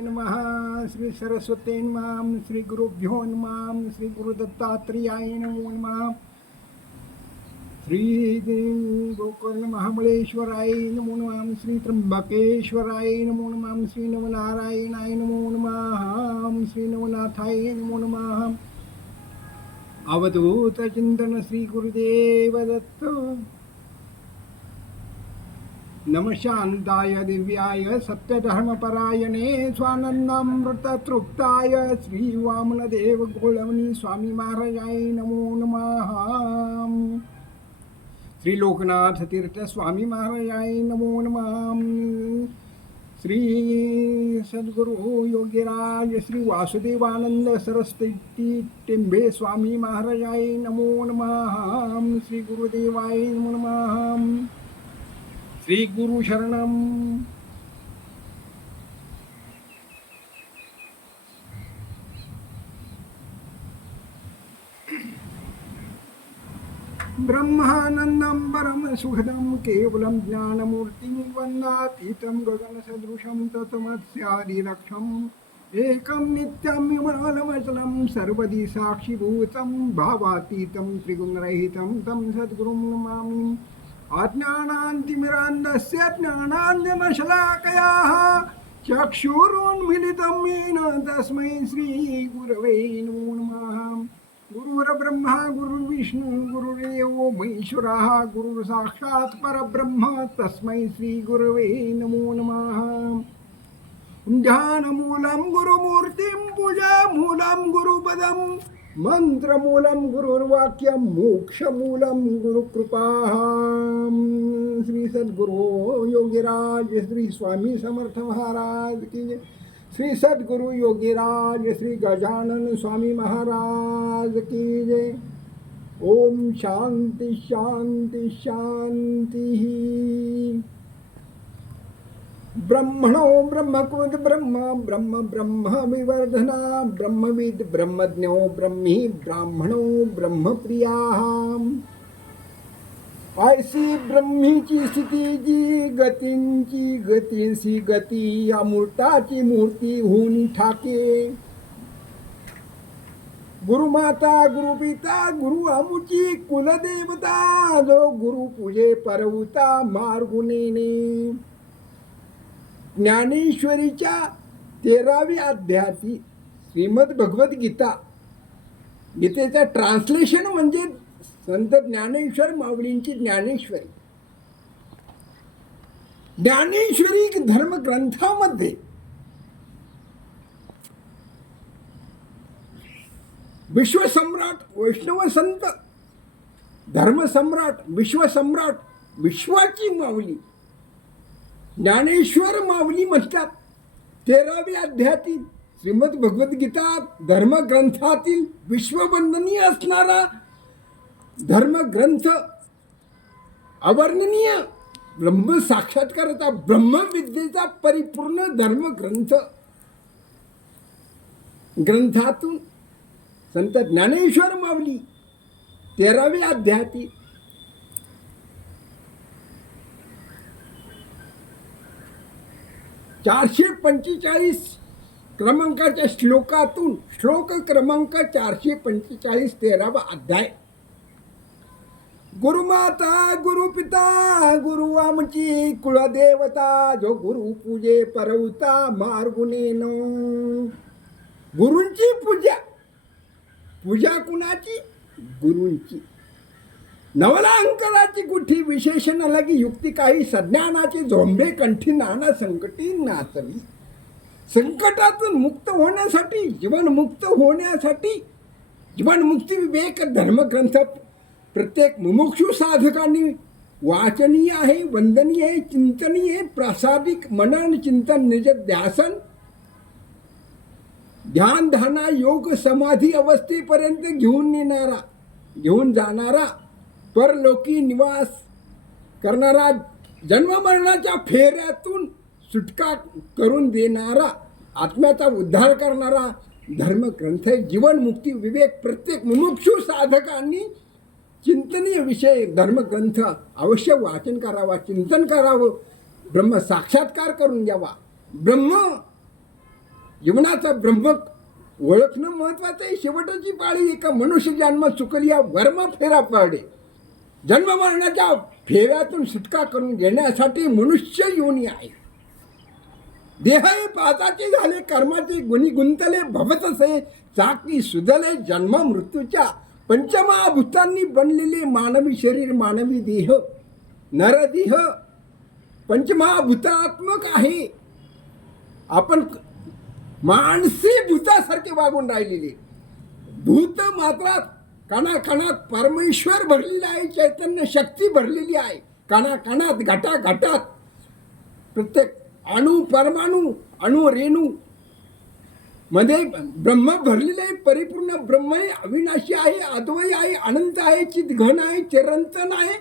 नमः। श्री सरस्वते नमः। श्री गुरुभ्यो नमः। श्री गुरुदत्तात्रेयाय नमो नमः। श्री गोकर्ण महाबळेश्वराय नमो नमः। श्री त्र्यंबकेश्वराय नमो नमः। श्री नवनारायणाय नमो नमः। श्री नवनाथाय नमो नमः। अवधूत चिंतन श्री गुरुदेव दत्त नमशान्ताय दिव्याय सत्यधर्मपरायणे स्वानन्दामृततृप्ताय श्रीवामनदेव गोळवणी स्वामी महाराजाय नमो नमः। श्री लोकनाथ तीर्थ स्वामी महाराजाय नमो नमः। श्री सद्गुरु योगीराज श्री वासुदेवानंद सरस्वती टेंबे स्वामी महाराजाय नमो नमः। श्री गुरुदेवाय नमो नमः। श्री गुरु शरणम ब्रह्मानन्दं परं सुखदं केवलं ज्ञानमूर्तिं वन्दातीतं गगनसदृशं ततमस्यादिलक्षम् एकं नित्यं विमलमचलं सर्वदि साक्षिभूतं भावातीतं त्रिगुणरहितं तं सद्गुरुं नमामि। अज्ञानान्तिमिरान्धस्य ज्ञानान्यमशलाकयाः चक्षुरोन्मिलितं येन तस्मै श्रीगुरवे नमो नमः। गुरुर्ब्रह्मा गुरुर्विष्णु गुरुरेवो महेश्वरः गुरुर्साक्षात् परब्रह्म तस्मै श्रीगुरवे नमो नमः। ध्यानमूलं गुरुमूर्तिं पूजामूलं गुरुपदम् मन्त्रमूलं गुरुर्वाक्यं मोक्षमूलं गुरुकृपा श्री सद्गुरु योगीराज श्री स्वामी समर्थ महाराज की श्री सद्गुरु योगीराज श्री गजानन स्वामी महाराज की जय। ओम शांति शांति शांति ब्रह्मणो ब्रह्मकृत ब्रह्म ब्रह्म ब्रह्म विवर्धना ब्रह्मविद ब्रह्मज्ञो ब्रह्मी ब्राह्मणो ब्रह्मप्रिया। ऐसी ब्रह्मीची स्थिती जी गतींची गतींची गती अमूर्ताची मूर्ती होऊन ठाके। गुरुमाता गुरुपिता गुरु अमुची कुलदेवता जो गुरु पूजे परवता मार्गुनेने। ज्ञानेश्वरीच्या तेरावी अध्यायाची श्रीमद भगवद्गीता गीतेचं ट्रान्सलेशन म्हणजे संत ज्ञानेश्वर माऊलींची ज्ञानेश्वरी. ज्ञानेश्वरी धर्मग्रंथामध्ये विश्वसम्राट वैष्णव संत धर्मसम्राट विश्वसम्राट विश्वाची माऊली ज्ञानेश्वर माऊली म्हणतात तेराव्या अध्यायातील श्रीमद भगवद्गीता धर्मग्रंथातील विश्ववंदनीय असणारा धर्मग्रंथ अवर्णनीय ब्रह्म साक्षात्काराचा ब्रह्मविद्येचा परिपूर्ण धर्मग्रंथ. ग्रंथातून संत ज्ञानेश्वर माऊली तेराव्या अध्यायातील चारशे पंचेचाळीस क्रमांकाच्या श्लोकातून श्लोक क्रमांक चारशे पंचेचाळीस तेरावा अध्याय. गुरुमाता गुरुपिता गुरु आमची कुळदेवता जो गुरु पूजे परवता मार्गुनेनो. गुरूंची पूजा. पूजा कुणाची? गुरूंची. नवला अंकराची गुठी विशेषण लगी युक्ती काही सज्ञानाचे झोंबे कंठी नाना संकटी नाचवी. संकटातून मुक्त होण्यासाठी जीवनमुक्त होण्यासाठी जीवनमुक्ती विवेक धर्मग्रंथ प्रत्येक मुमुक्षु साधकांनी वाचनीय आहे वंदनीय आहे चिंतनीय आहे प्रासादिक मनन चिंतन निज ध्यासन. ध्यान धारणा योग समाधी अवस्थेपर्यंत घेऊन नेणारा घेऊन जाणारा परलोकी निवास करणारा जन्ममरणाच्या फेऱ्यातून सुटका करून देणारा आत्म्याचा उद्धार करणारा धर्मग्रंथ आहे. जीवनमुक्ती विवेक प्रत्येक मुमुक्षू साधकांनी चिंतनीय विषय धर्मग्रंथ अवश्य वाचन करावा चिंतन करावं. ब्रह्म साक्षात्कार करून घ्यावा ब्रह्म जीवनाचा ब्रह्म ओळखणं महत्वाचं आहे. शेवटची पाळी एका मनुष्य जन्म चुकली या वर्म फेरा पाडे. जन्ममरणाच्या फेऱ्यातून सुटका करून घेण्यासाठी मनुष्य योनी आहे. देह हे पाताचे झाले कर्माचे गुणी गुंतले भवतसे चाकी सुधले जन्म मृत्यूच्या पंचमहाभूतांनी बनलेले मानवी शरीर मानवी देह नरदेह पंचमहाभूतात्मक आहे. आपण मानसी भूतासारखे वागून राहिलेले. भूत मात्रात कणाकणात परमेश्वर भरलेला आहे चैतन्य शक्ती भरलेली आहे. कणाकणात घटा घटात प्रत्येक अणु परमाणू अणु रेणू मध्ये ब्रह्म भरलेले आहे परिपूर्ण ब्रह्म आहे अविनाशी आहे अद्वय आहे अनंत आहे चितघन आहे चिरंतन आहे.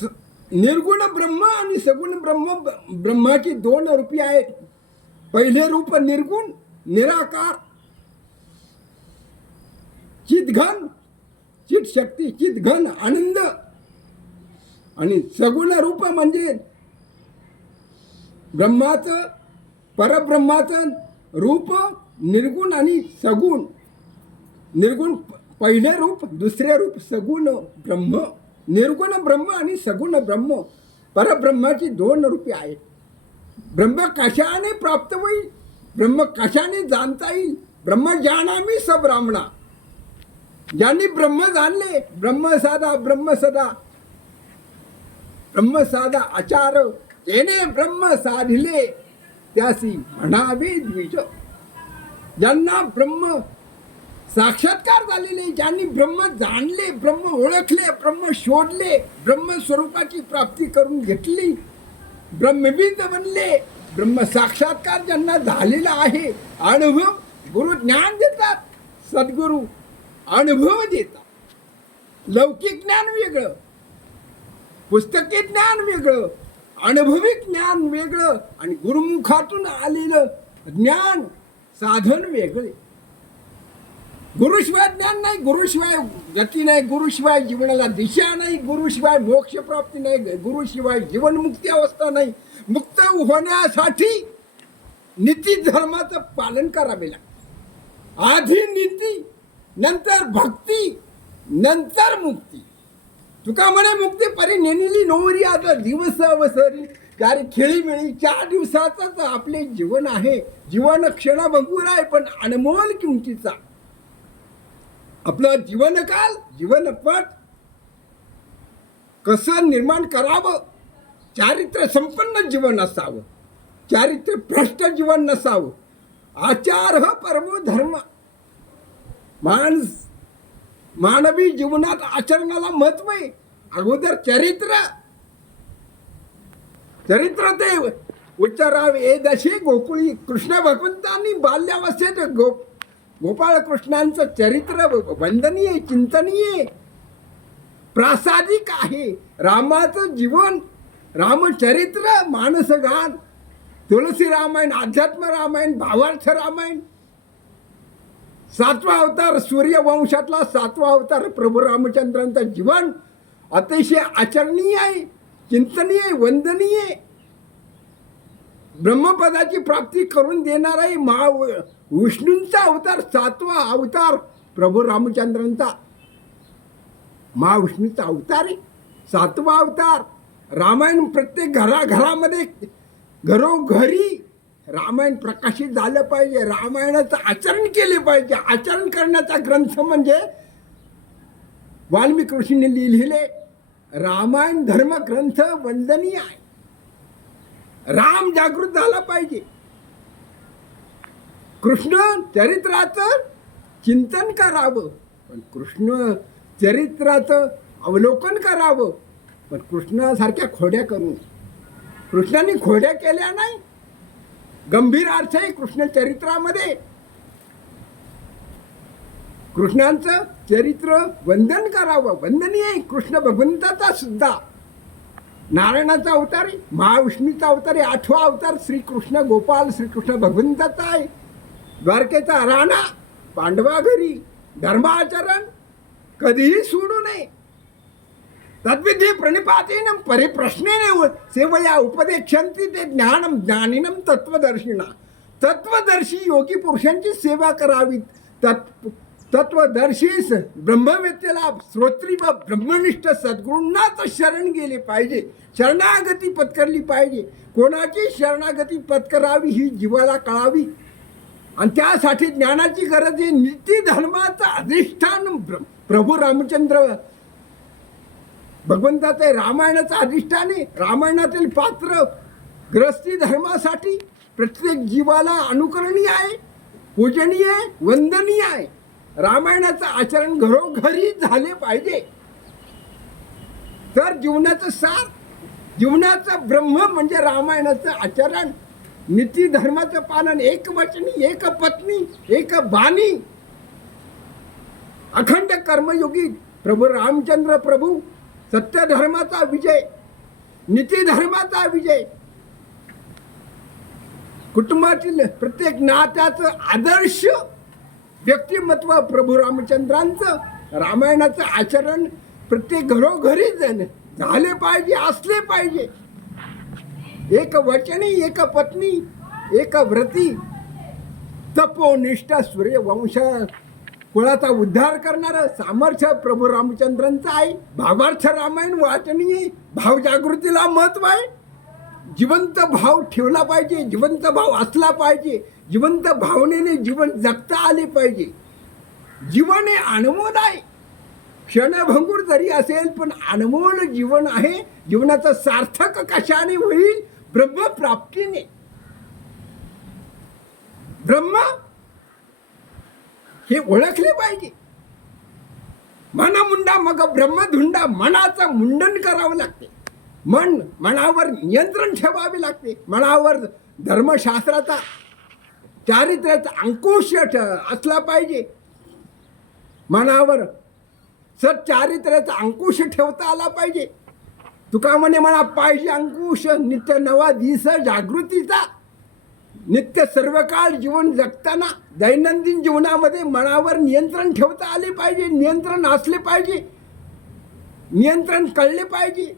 स- निर्गुण ब्रह्म आणि सगुण ब्रह्म ब्रह्माची दोन रूपी आहेत. पहिले रूप निर्गुण निराकार चितघन चित शक्ती चितघन आनंद. आणि सगुण रूप म्हणजे ब्रह्माचं परब्रह्माचं रूप निर्गुण आणि सगुण. निर्गुण पहिले रूप दुसरे रूप सगुण ब्रह्म. निर्गुण ब्रह्म आणि सगुण ब्रह्म. परब्रह्माची दोन रूपे आहेत. ब्रह्म कशाने प्राप्त होईल ब्रह्म कशाने जाणता येईल ब्रह्म जाणामी ब्राह्मणा. ज्यांनी ब्रह्म जाणले ब्रह्म साधा ब्रह्म सदा. ब्रह्म साधा आचार येणे ब्रह्म साधिले त्यासी म्हणावे द्विज. ज्यांना ब्रह्म साक्षात्कार झालेले ज्यांनी ब्रह्म जाणले ब्रह्म ओळखले ब्रह्म शोधले ब्रह्म स्वरूपाची प्राप्ती करून घेतली ब्रह्मविद बनले ब्रह्म साक्षात्कार ज्यांना झालेला आहे अनुभव गुरु ज्ञान देतात सद्गुरू अनुभव देतात लौकिक ज्ञान वेगळं पुस्तकी ज्ञान वेगळं अनुभवी ज्ञान वेगळं आणि गुरुमुखातून आलेलं ज्ञान साधन वेगळे. गुरुशिवाय ज्ञान नाही गुरुशिवाय गती नाही गुरुशिवाय जीवनाला दिशा नाही गुरुशिवाय मोक्ष प्राप्ती नाही गुरुशिवाय जीवनमुक्ती अवस्था नाही. मुक्त होण्यासाठी नीती धर्माचं पालन करावे लागतं. आधी नीती नंतर भक्ती नंतर मुक्ती. तुका म्हणे मुक्ती परी नेलेली नोवरी आता दिवस अवसरी. गारी खेळी मिळी चार दिवसाचंच आपले जीवन आहे. जीवन क्षण भंगूर आहे पण अनमोल किमतीचा. आपलं जीवनकाल जीवनपट कसं निर्माण करावं? चारित्र्य संपन्न जीवन असावं. चारित्र्य भ्रष्ट जीवन नसावं. आचार ह परमो धर्म. माणस मानवी जीवनात आचरणाला महत्त्व आहे अगोदर चरित्र. चरित्र ते उच्चाराव ए दशे गोकुळी कृष्ण भगवंतांनी बाल्यावस्थेत गो गोपाळ कृष्णांचं चरित्र वंदनीय चिंतनीय प्रासादिक आहे. रामाचं जीवन रामचरित्र मानसगान तुलसी रामायण अध्यात्म रामायण भावार्थ रामायण सातवा अवतार सूर्यवंशातला सातवा अवतार प्रभू रामचंद्रांचं जीवन अतिशय आचरणीय आहे चिंतनीय आहे, वंदनीय ब्रह्मपदाची प्राप्ती करून देणार आहे महा विष्णूंचा अवतार सातवा अवतार प्रभू रामचंद्रांचा. महाविष्णूचा अवतार आहे सातवा अवतार. रामायण प्रत्येक घराघरामध्ये घरोघरी रामायण प्रकाशित झालं पाहिजे रामायणाचं आचरण केले पाहिजे. आचरण करण्याचा ग्रंथ म्हणजे वाल्मिक ऋषींनी लिहिलेले रामायण धर्म ग्रंथ वंदनीय आहे. राम जागृत झाला पाहिजे. कृष्ण चरित्राचं चिंतन करावं. पण कृष्ण चरित्राचं अवलोकन करावं. पण कृष्णासारख्या खोड्या करू कृष्णाने खोड्या केल्या नाही. गंभीर अर्थ आहे कृष्ण चरित्रामध्ये. कृष्णांचं चरित्र वंदन करावं. वंदनीय आहे. कृष्ण भगवंताचा सुद्धा. नारायणाचा अवतार आहे महाविष्णूचा अवतार आहे आठवा अवतार श्रीकृष्ण गोपाल श्रीकृष्ण भगवंताचा आहे. द्वारकेचा राणा पांडवा घरी धर्माचरण कधीही सोडू नये. तद्विधी प्रणिपातेन परिप्रश्नेन सेवया उपदेक्षन्ति ते ज्ञानम ज्ञानिनम तत्वदर्शिना तत्वदर्शी योगी पुरुषांची सेवा करावी तत् तत्वदर्शीस ब्रह्मवेत्तेला श्रोत्री व ब्रह्मनिष्ठ सद्गुरूंनाच शरण गेले पाहिजे शरणागती पत्करली पाहिजे. कोणाची शरणागती पत्करावी ही जीवाला कळावी. आणि त्यासाठी ज्ञानाची गरज आहे नित्य धर्माचं अधिष्ठान प्र- प्रभू रामचंद्र भगवंताचं आहे, रामायणाचं अधिष्ठाने रामायणातील पात्र ग्रस्ती धर्मासाठी प्रत्येक जीवाला अनुकरणीय आहे पूजनीय आहे वंदनीय आहे. रामायणाचं आचरण घरोघरी झाले पाहिजे. तर जीवनाचं सार जीवनाचं ब्रह्म म्हणजे रामायणाचं आचरण. नीती धर्माचं पालन एक वचनी एक पत्नी एक बाणी. अखंड कर्मयोगी प्रभू रामचंद्र प्रभू सत्य धर्माचा विजय नीतीधर्माचा विजय. कुटुंबातील प्रत्येक नात्याचं आदर्श व्यक्तिमत्व प्रभू रामचंद्रांचं रामायणाचं आचरण प्रत्येक घरोघरी जण झाले पाहिजे असले पाहिजे. एक वचनी एक पत्नी एक व्रती. तपोनिष्ठ सूर्यवंश कुळाचा उद्धार करणारं सामर्थ्य प्रभू रामचंद्रांचं आहे. भावार्थ रामायण वाचनीय भावजागृतीला महत्त्व आहे. जिवंत भाव ठेवला पाहिजे जिवंत भाव असला पाहिजे जिवंत भावनेने जीवन जगता आले पाहिजे. जीवन हे अनमोल आहे. क्षणभंगूर जरी असेल पण अनमोल जीवन आहे. जीवनाचं सार्थक कशाने होईल? ब्रह्मप्राप्तीने. ब्रह्म हे ओळखले पाहिजे. मनमुंडा मग ब्रह्मधुंडा मनाचं मुंडन करावं लागते. मन मनावर नियंत्रण ठेवावे लागते. मनावर धर्मशास्त्राचा चारित्र्याचा अंकुश ठ- असला पाहिजे. मनावर सच्चारित्र्याचा अंकुश ठेवता आला पाहिजे. तुका म्हणे म्हणा पाहिजे अंकुश नित्य नवा दिस जागृतीचा. नित्य सर्व काळ जीवन जगताना दैनंदिन जीवनामध्ये मनावर नियंत्रण ठेवता आले पाहिजे नियंत्रण असले पाहिजे नियंत्रण कळले पाहिजे.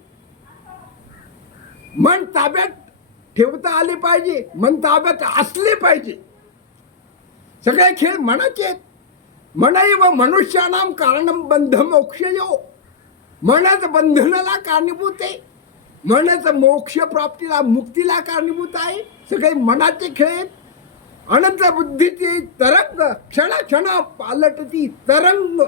मन ताब्यात ठेवता आले पाहिजे मन ताब्यात असले पाहिजे. सगळे खेळ मनाचे आहेत. मनैव मनुष्यानाम कारण बंध मोक्ष मोक्षयो. मनच बंधनाला कारणीभूत आहे. मनच मोक्ष प्राप्तीला मुक्तीला कारणीभूत आहे. सगळे मनाचे खेळ अनंत बुद्धीची तरंग क्षण क्षण पालटती तरंग.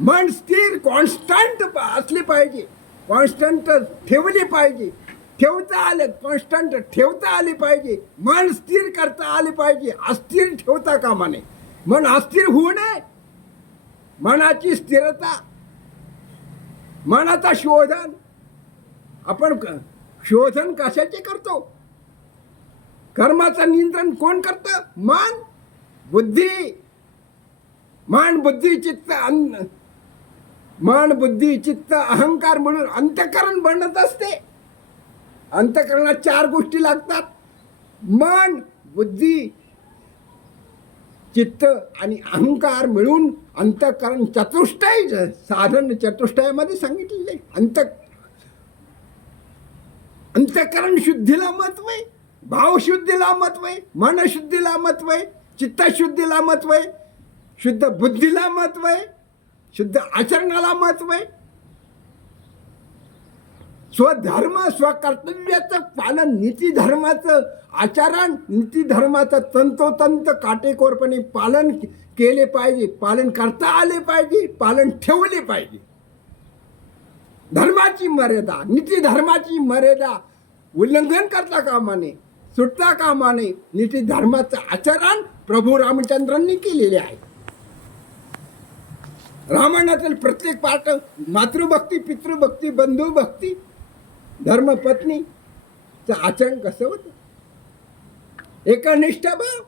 मन स्थिर कॉन्स्टंट असले पाहिजे. कॉन्स्टंट ठेवले पाहिजे. ठेवता आले कॉन्स्टंट ठेवता आले पाहिजे. मन स्थिर करता आले पाहिजे. अस्थिर ठेवता कामा नये. मन अस्थिर होऊ नये. मनाची स्थिरता मनाचा शोधन. आपण क- शोधन कशाचे करतो? कर्माचं नियंत्रण कोण करतं? मन बुद्धी. मान बुद्धी चित्त अन्न मान बुद्धी चित्त अहंकार म्हणून अंत्यकरण बनत असते. अंतकरणात चार गोष्टी लागतात. मन बुद्धी चित्त आणि अहंकार मिळून अंतकरण चतुष्टय साधन चतुष्टयामध्ये सांगितलेलं आहे. अंत अंतकरण शुद्धीला महत्त्व आहे. भावशुद्धीला महत्त्व आहे मनशुद्धीला महत्त्व आहे चित्तशुद्धीला महत्त्व आहे शुद्ध बुद्धीला महत्त्व आहे शुद्ध आचरणाला महत्त्व आहे स्वधर्म स्वकर्तव्याचं पालन नीती धर्माचं आचरण नीती धर्माचं तंतोतंत काटेकोरपणे पालन केले पाहिजे पालन करता आले पाहिजे पालन ठेवले पाहिजे. धर्माची मर्यादा नीती धर्माची मर्यादा उल्लंघन करता कामा नये. सुटता कामा नये नीती धर्माचं आचरण प्रभू रामचंद्रांनी केलेले आहे. रामायणातील प्रत्येक पाठ मातृभक्ती पितृभक्ती बंधुभक्ती धर्मपत्नीचं आचरण कसं होतं? एकनिष्ठ भाव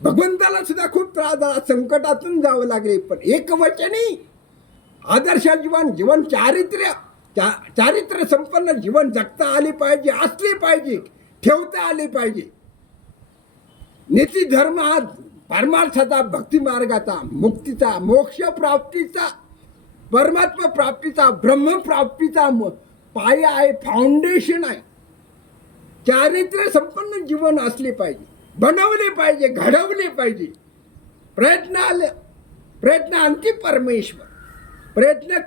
भगवंताला सुद्धा खूप त्रास झाला संकटातून जावं लागले पण एक वचनी आदर्श जीवन जीवन चारित्र्य चा चारित्र्य संपन्न जीवन जगता आले पाहिजे असले पाहिजे ठेवता आले पाहिजे. नीती धर्म हा परमार्थाचा भक्तिमार्गाचा मुक्तीचा मोक्ष प्राप्तीचा परमात्मा प्राप्तीचा ब्रह्मप्राप्तीचा म- पाया आहे फाउंडेशन आहे. चारित्र्य संपन्न जीवन असले पाहिजे बनवले पाहिजे घडवले पाहिजे. प्रयत्न आले प्रयत्न आणखी परमेश्वर. प्रयत्न